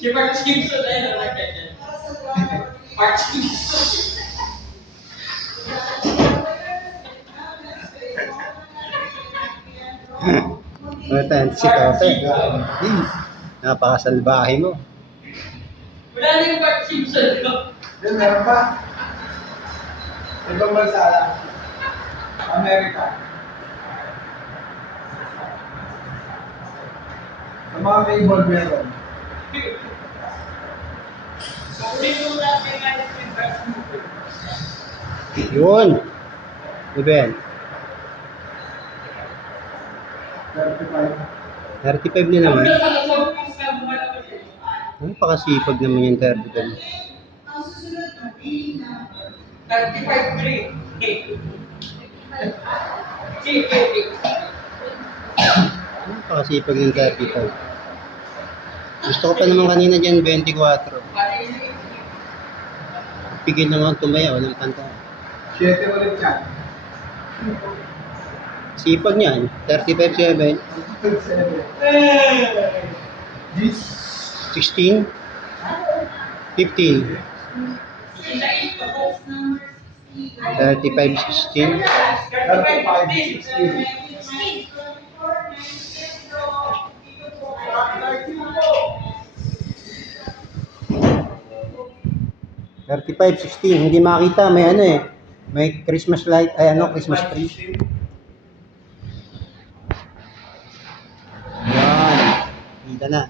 Si Mark Simpson ay nalagyan. Mark Simpson. Ito, si Tope. Napakasalbahe mo. Wala na yung Mark Simpson, no? Then, meron pa. Ibang bansa lang. Amerika. Sa mga keyboard meron. So, ulit yung natin nga yung Mark Simpson. Yun. Ben. 35. 35 na naman. Napakasipag naman yung 35. 35-3. Napakasipag yung 35. Gusto ko pa naman kanina dyan 24. Pigil naman tumaya. Walang kanta. 7 ulit yan. Sipag niyan. 35-7. 16. 15. 35-16. 35-16. Hindi makita. May ano eh. May Christmas light. Ay ano, Christmas tree. Yan. Kita na.